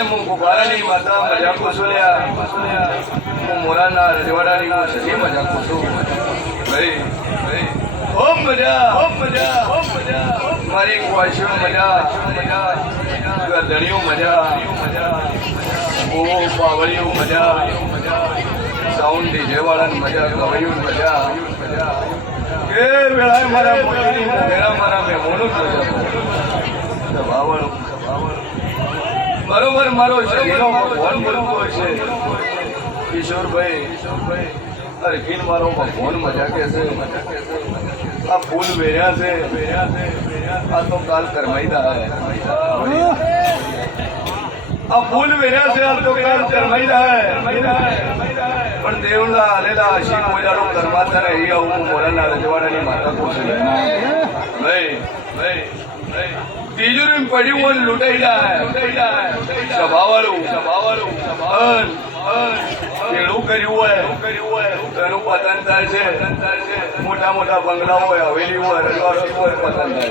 હું ગોપાળાની માતા મજા કુસુલ્યા હું મોરાના રજવાડાની હું સજી મજા કુસું ભાઈ ઓ મજા મારી કુવાશીઓ મજા ગરદણીઓ મજા ઓ પાવળીઓ મજા સાઉન્ડ ડીજે વાળાની મજા ગવૈયું મજા કે વેળાએ મારા મોટીની મોઢેરા મારા મહેમાનો જ ભાવળું બરોબર મારો શરીરનો ભગવાન બોલતો છે કિશોરભાઈ અરખીન મારો ભગવાન મજા કે છે આ ફૂલ વેર્યા છે આ તો કાલ કરમાઈદા આ ફૂલ વેર્યા છે આ તો કાલ કરમાઈદા પણ દેવના આલેલા હશી કોઈલાનો કરમાતા નહીં આવું મોરાના રજવાડાની માતા કોશી ભાઈ તિજોરી પડ્યું હોય લૂંટાઈ જાય સભાવાળું કેળું કર્યું હોય એનું પતન થાય છે મોટા મોટા બંગલા હોય હવેલી હોય રજવાડી હોય પતન થાય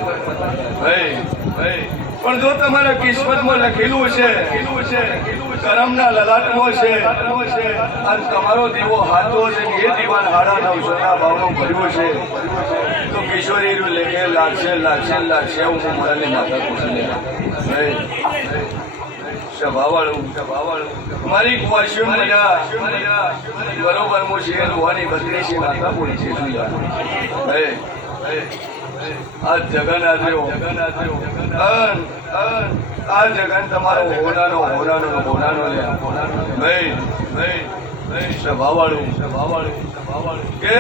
ભાઈ પણ જો તમારા કિસ્મતમાં લખેલું છે કરમના લલાટમાં છે અને તમારો દીવો હાથો છે એ દીવાન 950 ભાવનો ભર્યો છે તો કિશોરી લેખે લાગશે હું મોરાની માતા કુશલ્યા સભાવાળું મારી કુવાશીઓ મજા બરોબર હું શેર હોવાની બત્રીસી માતા બોલી છે આ જગન આવ્યો આ જગન તમારો હોનાનો લે ભાઈ સભાવાળું કે